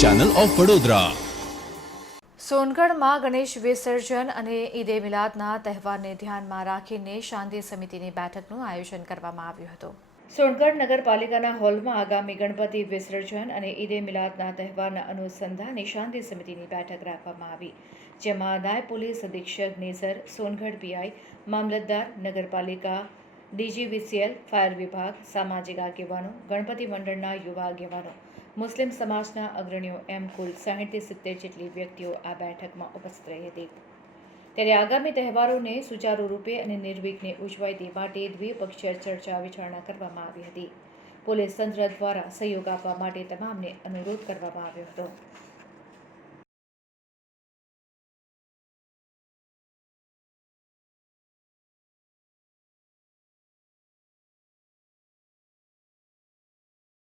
Channel of Vadodara સોનગઢમાં ગણેશ વિસર્જન અને ઈદે મિલાદના તહેવારને ધ્યાનમાં રાખીને શાંતિ સમિતિની બેઠકનું આયોજન કરવામાં આવ્યું હતું. સોનગઢ નગરપાલિકાના હોલમાં આગામી ગણપતિ વિસર્જન અને ઈદે મિલાદના તહેવારના અનુસંધાને શાંતિ સમિતિની બેઠક રાખવામાં આવી જેમાં નાયબ પોલીસ અધિક્ષક નેસર સોનગઢ પીઆઈ મામલતદાર નગરપાલિકા ડીજીવીસીએલ, ફાયર વિભાગ, સામાજિક આગેવાનો, ગણપતિ મંડળના યુવા આગેવાનો, મુસ્લિમ સમાજના અગ્રણીઓ એમ કુલ સાહીઠથી સિત્તેર જેટલી વ્યક્તિઓ આ બેઠકમાં ઉપસ્થિત રહી હતી. ત્યારે આગામી તહેવારોને સુચારુ રૂપે અને નિર્વિઘ્ને ઉજવાય તે માટે દ્વિપક્ષીય ચર્ચા વિચારણા કરવામાં આવી હતી. પોલીસ તંત્ર દ્વારા સહયોગ આપવા માટે તમામને અનુરોધ કરવામાં આવ્યો હતો.